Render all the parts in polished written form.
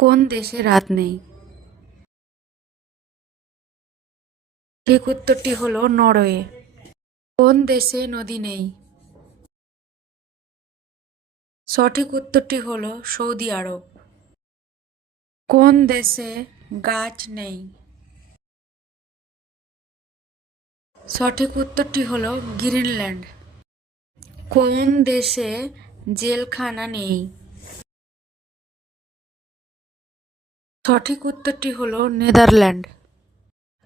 কোন দেশে রাত নেই? ঠিক উত্তরটি হলো নরওয়ে। কোন দেশে নদী নেই? সঠিক উত্তরটি হলো সৌদি আরব। কোন দেশে গাছ নেই? সঠিক উত্তরটি হলো গ্রিনল্যান্ড। কোন দেশে জেলখানা নেই? সঠিক উত্তরটি হলো নেদারল্যান্ড।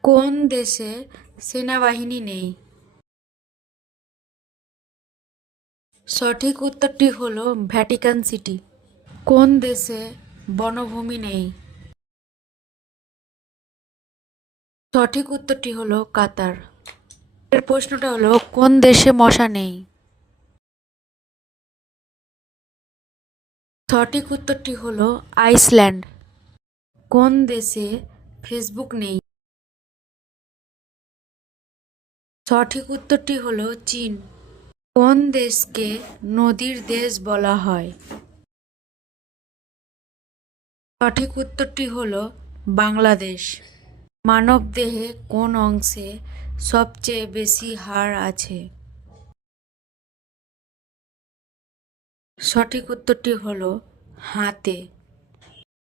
কোন দেশে সেনাবাহিনী নেই? সঠিক উত্তরটি হলো ভ্যাটিকান সিটি। কোন দেশে বনভূমি নেই? সঠিক উত্তরটি হলো কাতার। এর প্রশ্নটা হলো কোন দেশে মশা নেই? সঠিক উত্তরটি হলো আইসল্যান্ড। কোন দেশে ফেসবুক নেই? সঠিক উত্তরটি হলো চীন। কোন দেশকে নদীর দেশ বলা হয়? সঠিক উত্তরটি হলো বাংলাদেশ। মানবদেহে কোন অংশে সবচেয়ে বেশি হাড় আছে? সঠিক উত্তরটি হলো হাতে।